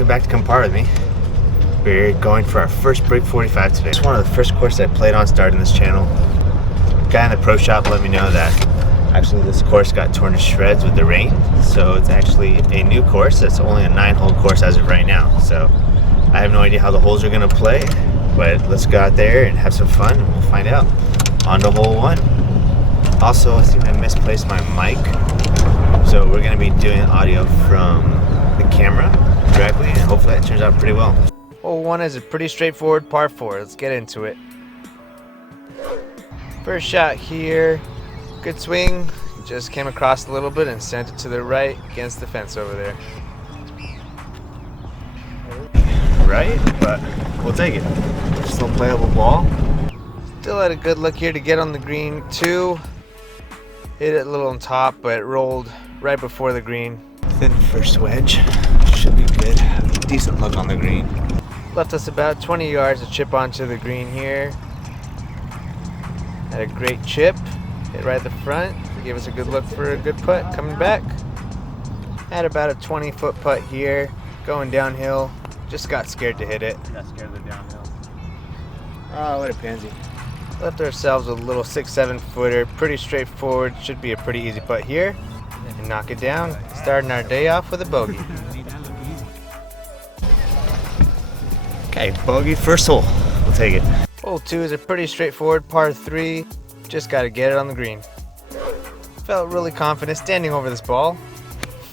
welcome back to Come Par With Me. We're going for our first Break 45 today. It's one of the first courses I played on starting this channel. The guy in the pro shop let me know that actually this course got torn to shreds with the rain, so it's actually a new course. It's only a 9-hole course as of right now, so I have no idea how the holes are going to play, but let's go out there and have some fun and we'll find out. On to hole 1. Also, I think I misplaced my mic, so we're going to be doing audio from the camera directly, and hopefully that turns out pretty well. Hole 1 is a pretty straightforward par 4. Let's get into it. First shot here, good swing. Just came across a little bit and sent it to the right against the fence over there. Right, but we'll take it. Just a little playable ball. Still had a good look here to get on the green too. Hit it a little on top, but it rolled right before the green. Thin first wedge. Should be good. Decent look on the green. Left us about 20 yards to chip onto the green here. Had a great chip. Hit right at the front. Gave us a good look for a good putt coming back. Had about a 20-foot putt here. Going downhill. Just got scared to hit it. Got scared of the downhill. Oh, what a pansy. Left ourselves a little 6-7 footer. Pretty straightforward. Should be a pretty easy putt here. And knock it down. Starting our day off with a bogey. Okay, bogey first hole. We'll take it. Hole 2 is a pretty straightforward par 3. Just got to get it on the green. Felt really confident standing over this ball.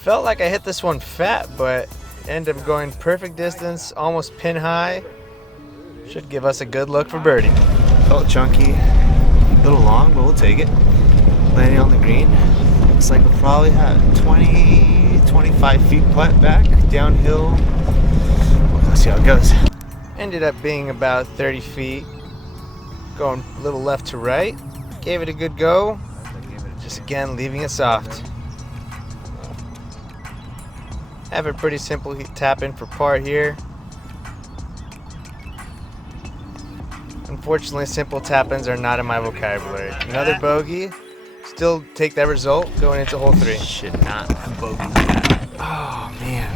Felt like I hit this one fat, but ended up going perfect distance, almost pin high. Should give us a good look for birdie. Felt chunky, a little long, but we'll take it. Landing on the green. Looks like we'll probably have 20-25 feet putt back, downhill. Let's see how it goes. Ended up being about 30 feet. Going a little left to right. Gave it a good go. Just again, leaving it soft. Have a pretty simple tap in for par here. Unfortunately, simple tap-ins are not in my vocabulary. Another bogey. Still take that result going into hole 3. Should not have bogeyed that. Oh man,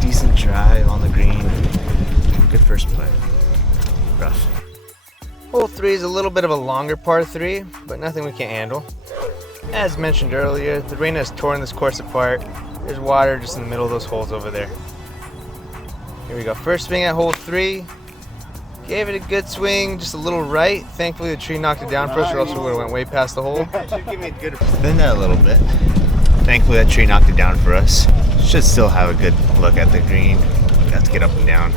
decent drive on the green. Good first play. Rough. Hole 3 is a little bit of a longer par 3, but nothing we can't handle. As mentioned earlier, the rain has torn this course apart. There's water just in the middle of those holes over there. Here we go. First swing at hole 3. Gave it a good swing, just a little right. Thankfully the tree knocked it down for us, or else we would have went way past the hole. Spin that a little bit. Thankfully that tree knocked it down for us. Should still have a good look at the green. We got to get up and down.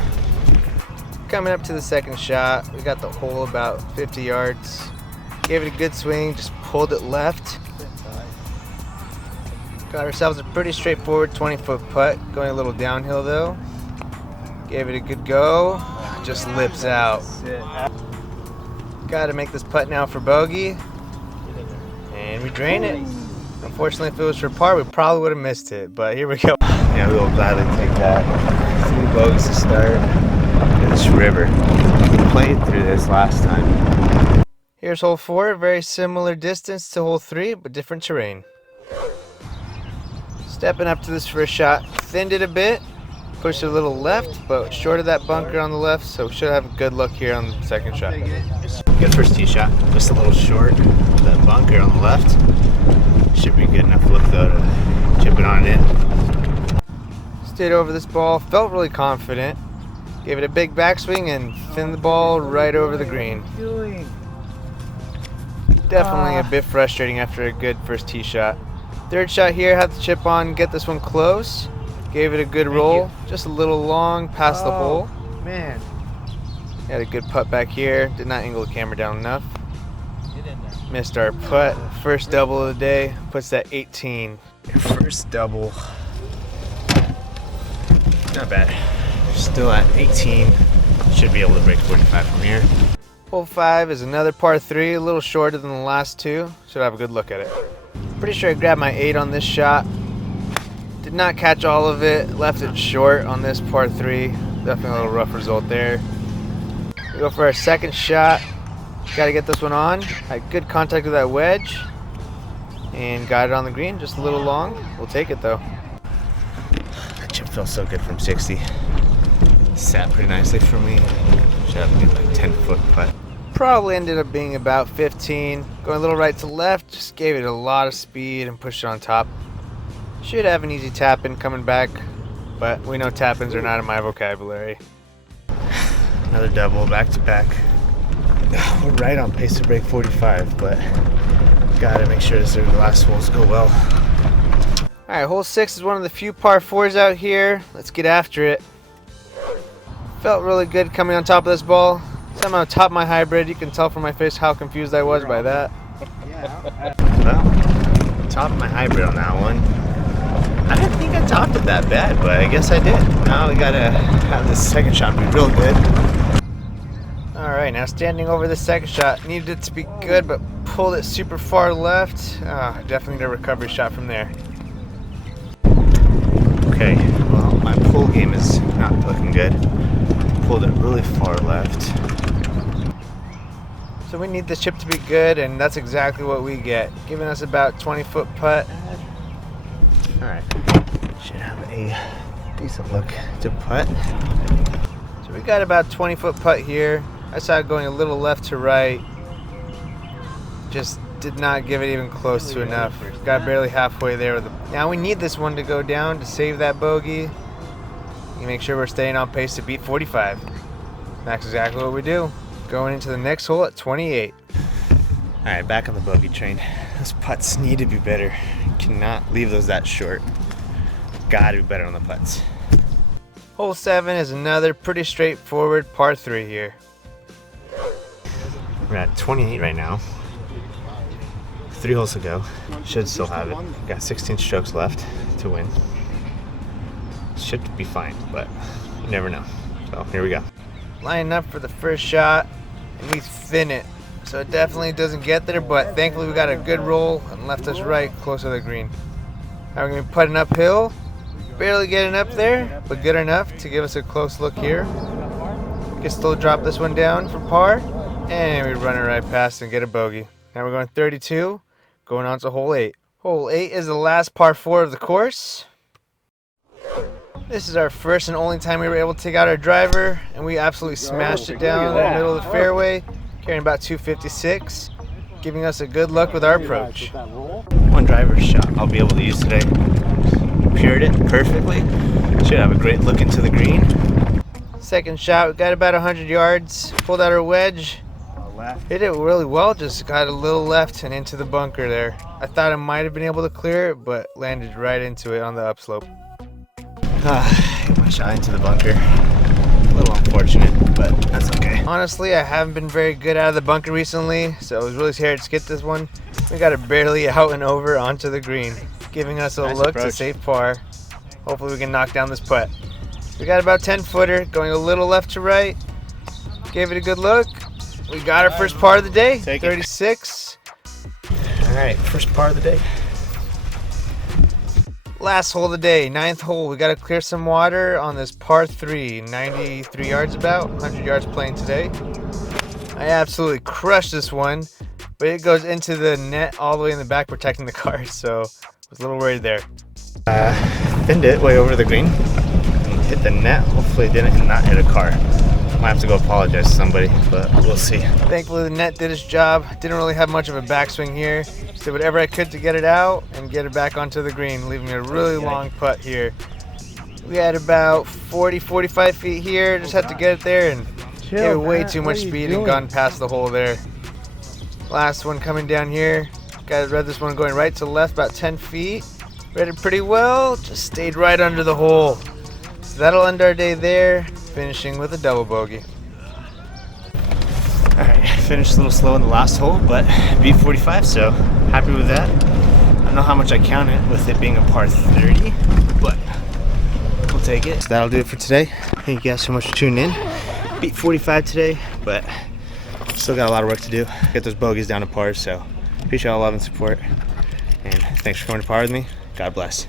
Coming up to the second shot, we got the hole about 50 yards. Gave it a good swing, just pulled it left. Got ourselves a pretty straightforward 20-foot putt, going a little downhill though. Gave it a good go, just lips out. Got to make this putt now for bogey, and we drain it. Unfortunately, if it was for par, we probably would have missed it, but here we go. Yeah, we will gladly take that. 3 bogeys to start in this river. We played through this last time. Here's hole 4, very similar distance to hole 3, but different terrain. Stepping up to this first shot, thinned it a bit, pushed it a little left, but short of that bunker on the left, so we should have a good look here on the second shot. Good first tee shot, just a little short of that bunker on the left. Should be good enough look though to chip it on in. Stayed over this ball, felt really confident. Gave it a big backswing and thinned the ball right over the green. Definitely a bit frustrating after a good first tee shot. Third shot here, had to chip on, get this one close. Gave it a good roll, just a little long past the hole. Man. Had a good putt back here, did not angle the camera down enough. Missed our putt. First double of the day, puts that 18. Your first double. Not bad. Still at 18. Should be able to break 45 from here. Hole 5 is another par 3, a little shorter than the last 2. Should have a good look at it. Pretty sure I grabbed my 8 on this shot. Did not catch all of it, left it short on this par 3. Definitely a little rough result there. We go for our second shot. Got to get this one on. Had good contact with that wedge. And got it on the green, just a little long. We'll take it though. That chip felt so good from 60. Sat pretty nicely for me. Should have a good like 10-foot putt. Probably ended up being about 15. Going a little right to left, just gave it a lot of speed and pushed it on top. Should have an easy tap-in coming back, but we know tap-ins are not in my vocabulary. Another double, back to back. We're right on pace to break 45, but gotta make sure the last holes go well. Alright, hole 6 is one of the few par 4s out here. Let's get after it. Felt really good coming on top of this ball. Somehow top my hybrid. You can tell from my face how confused I was by that. Well, top my hybrid on that one. I didn't think I topped it that bad, but I guess I did. Now we gotta have this second shot be real good. Alright, now standing over the second shot. Needed it to be good, but pulled it super far left. Definitely need a recovery shot from there. Okay, well, my pull game is not looking good. Pulled it really far left. So we need this chip to be good, and that's exactly what we get. Giving us about 20-foot putt. Alright, should have a decent look to putt. So we got about 20-foot putt here. I saw it going a little left to right. Just did not give it even close to enough. Got barely halfway there. Now we need this one to go down to save that bogey. You make sure we're staying on pace to beat 45. That's exactly what we do. Going into the next hole at 28. Alright, back on the bogey train. Those putts need to be better. Cannot leave those that short. Gotta be better on the putts. Hole 7 is another pretty straightforward par 3 here. We're at 28 right now. 3 holes to go. Should still have it. Got 16 strokes left to win. Should be fine, but you never know. So here we go. Lining up for the first shot, and we thin it. So it definitely doesn't get there, but thankfully we got a good roll and left us right close to the green. Now we're going to be putting uphill. Barely getting up there, but good enough to give us a close look here. We can still drop this one down for par, and we run it right past and get a bogey. Now we're going 32, going on to hole 8. Hole 8 is the last par 4 of the course. This is our first and only time we were able to take out our driver, and we absolutely smashed it down the middle of the fairway, carrying about 256, giving us a good look with our approach. One driver shot I'll be able to use today. Pured it perfectly. Should have a great look into the green. Second shot, we got about 100 yards, pulled out our wedge. Hit it really well, just got a little left and into the bunker there. I thought I might have been able to clear it, but landed right into it on the upslope. Hit my shot into the bunker. A little unfortunate, but that's okay. Honestly, I haven't been very good out of the bunker recently, so I was really scared to skip this one. We got it barely out and over onto the green, giving us a nice look approach to save par. Hopefully we can knock down this putt. We got about 10-footer, going a little left to right. Gave it a good look. We got our first par of the day, 36. All right, first par of the day. Last hole of the day, 9th hole. We got to clear some water on this par 3, 93 yards about, 100 yards playing today. I absolutely crushed this one, but it goes into the net all the way in the back, protecting the car, so I was a little worried there. Thinned it way over the green, and hit the net. Hopefully it didn't not hit a car. Might have to go apologize to somebody, but we'll see. Thankfully the net did its job. Didn't really have much of a backswing here. Just did whatever I could to get it out and get it back onto the green, leaving a really long putt here. We had about 40-45 feet here. Just had to get it there and gave it way too much speed and gone past the hole there. Last one coming down here. Guys read this one going right to left about 10 feet. Read it pretty well. Just stayed right under the hole. So that'll end our day there, finishing with a double bogey. Alright, finished a little slow in the last hole, but beat 45, so happy with that. I don't know how much I count it with it being a par 30, but we'll take it. So that'll do it for today. Thank you guys so much for tuning in. Beat 45 today, but still got a lot of work to do. Get those bogeys down to par, so appreciate all the love and support. And thanks for coming to par with me. God bless.